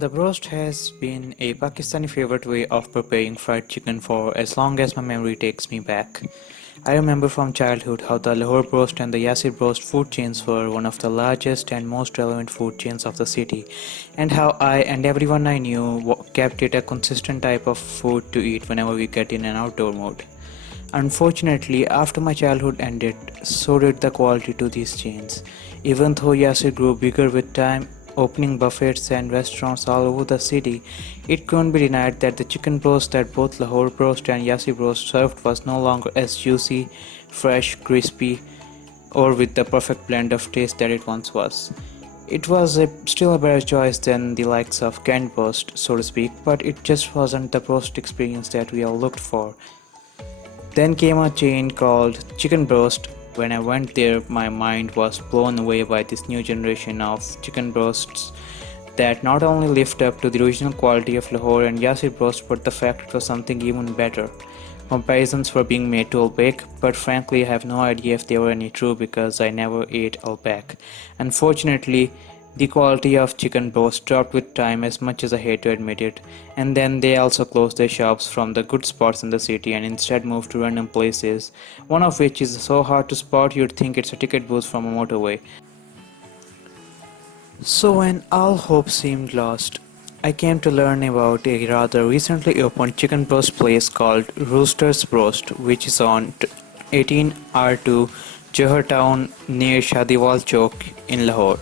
The broast has been a Pakistani favorite way of preparing fried chicken for as long as my memory takes me back. I remember from childhood how the Lahore broast and the Yasir broast food chains were one of the largest and most relevant food chains of the city, and how I and everyone I knew kept it a consistent type of food to eat whenever we get in an outdoor mood. Unfortunately, after my childhood ended, so did the quality to these chains. Even though Yasir grew bigger with time, opening buffets and restaurants all over the city, it couldn't be denied that the chicken broast that both Lahore broast and Yasir broast served was no longer as juicy, fresh, crispy, or with the perfect blend of taste that it once was. It was still a better choice than the likes of canned broast, so to speak, but it just wasn't the broast experience that we all looked for. Then came a chain called Chicken Broast. When I went there, my mind was blown away by this new generation of chicken broasts that not only lived up to the original quality of Lahore and Yasir broast, but the fact it was something even better. Comparisons were being made to Albek, but frankly I have no idea if they were any true because I never ate Albek. Unfortunately, the quality of chicken broast dropped with time as much as I hate to admit it, and then they also closed their shops from the good spots in the city and instead moved to random places, one of which is so hard to spot you'd think it's a ticket booth from a motorway. So when all hope seemed lost, I came to learn about a rather recently opened chicken broast place called Roosters Broast, which is on 18R2 Johar Town near Shadiwal Chowk in Lahore.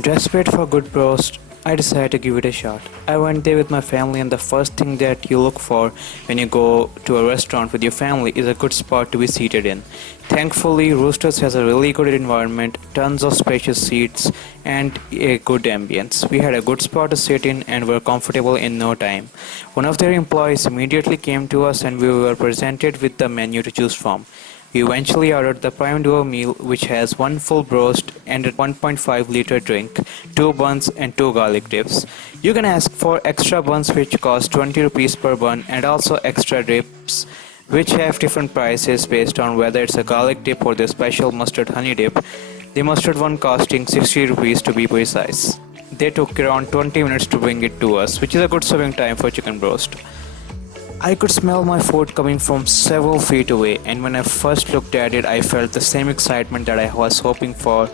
Desperate for good broast, I decided to give it a shot. I went there with my family, and the first thing that you look for when you go to a restaurant with your family is a good spot to be seated in. Thankfully, Roosters has a really good environment, tons of spacious seats, and a good ambience. We had a good spot to sit in and were comfortable in no time. One of their employees immediately came to us, and we were presented with the menu to choose from. We eventually ordered the prime duo meal, which has one full broast and a 1.5-liter drink, two buns and two garlic dips. You can ask for extra buns which cost 20 rupees per bun, and also extra dips which have different prices based on whether it's a garlic dip or the special mustard honey dip, the mustard one costing 60 rupees to be precise. They took around 20 minutes to bring it to us, which is a good serving time for chicken broast. I could smell my food coming from several feet away, and when I first looked at it, I felt the same excitement that I was hoping for.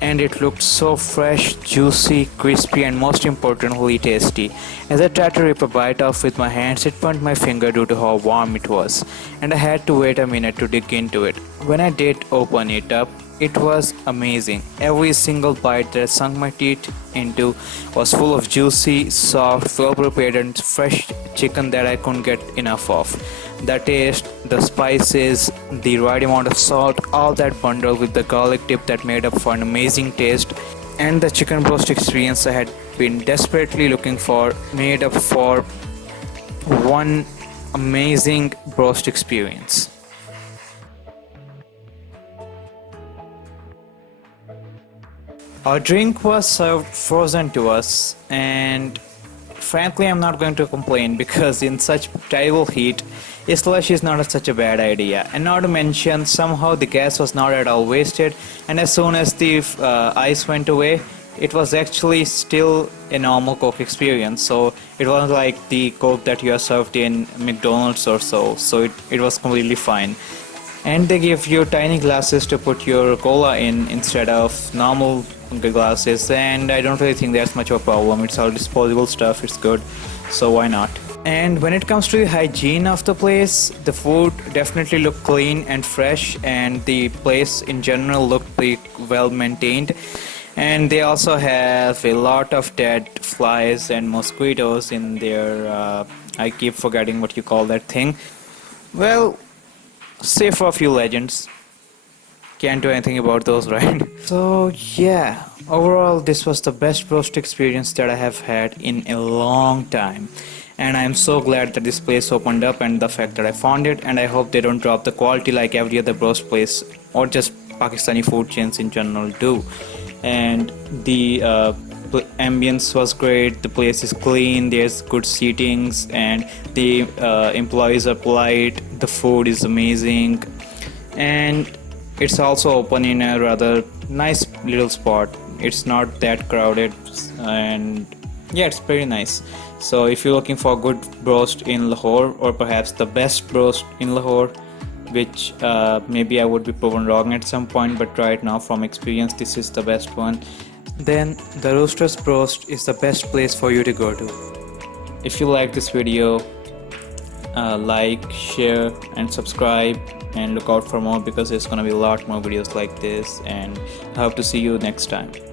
And it looked so fresh, juicy, crispy, and most importantly, tasty. As I tried to rip a bite off with my hands, it burned my finger due to how warm it was, and I had to wait a minute to dig into it. When I did open it up, it was amazing. Every single bite that I sunk my teeth into was full of juicy, soft, well-prepared and fresh chicken that I couldn't get enough of. The taste, the spices, the right amount of salt, all that bundled with the garlic dip that made up for an amazing taste, and the chicken broast experience I had been desperately looking for made up for one amazing broast experience. Our drink was served frozen to us, and frankly, I'm not going to complain because in such terrible heat, a slush is not such a bad idea. And not to mention, somehow the gas was not at all wasted, and as soon as the ice went away, it was actually still a normal Coke experience. So it wasn't like the Coke that you are served in McDonald's or so it was completely fine. And they give you tiny glasses to put your cola in instead of normal glasses, and I don't really think that's much of a problem. It's all disposable stuff, it's good, so why not? And when it comes to the hygiene of the place, the food definitely looked clean and fresh, and the place in general looked pretty well maintained. And they also have a lot of dead flies and mosquitoes in their I keep forgetting what you call that thing. Well, save for a few legends. Can't do anything about those, right? So yeah, overall this was the best roast experience that I have had in a long time, and I'm so glad that this place opened up and the fact that I found it, and I hope they don't drop the quality like every other roast place or just Pakistani food chains in general do. And the ambience was great, the place is clean, there's good seatings, and the employees are polite, the food is amazing, and it's also open in a rather nice little spot. It's not that crowded, and Yeah, it's very nice. So if you're looking for good broast in Lahore, or perhaps the best broast in Lahore, which maybe I would be proven wrong at some point, but right now from experience this is the best one, then the Roosters Broast is the best place for you to go to. If you like this video, like, share and subscribe, and look out for more because there's gonna be a lot more videos like this, and I hope to see you next time.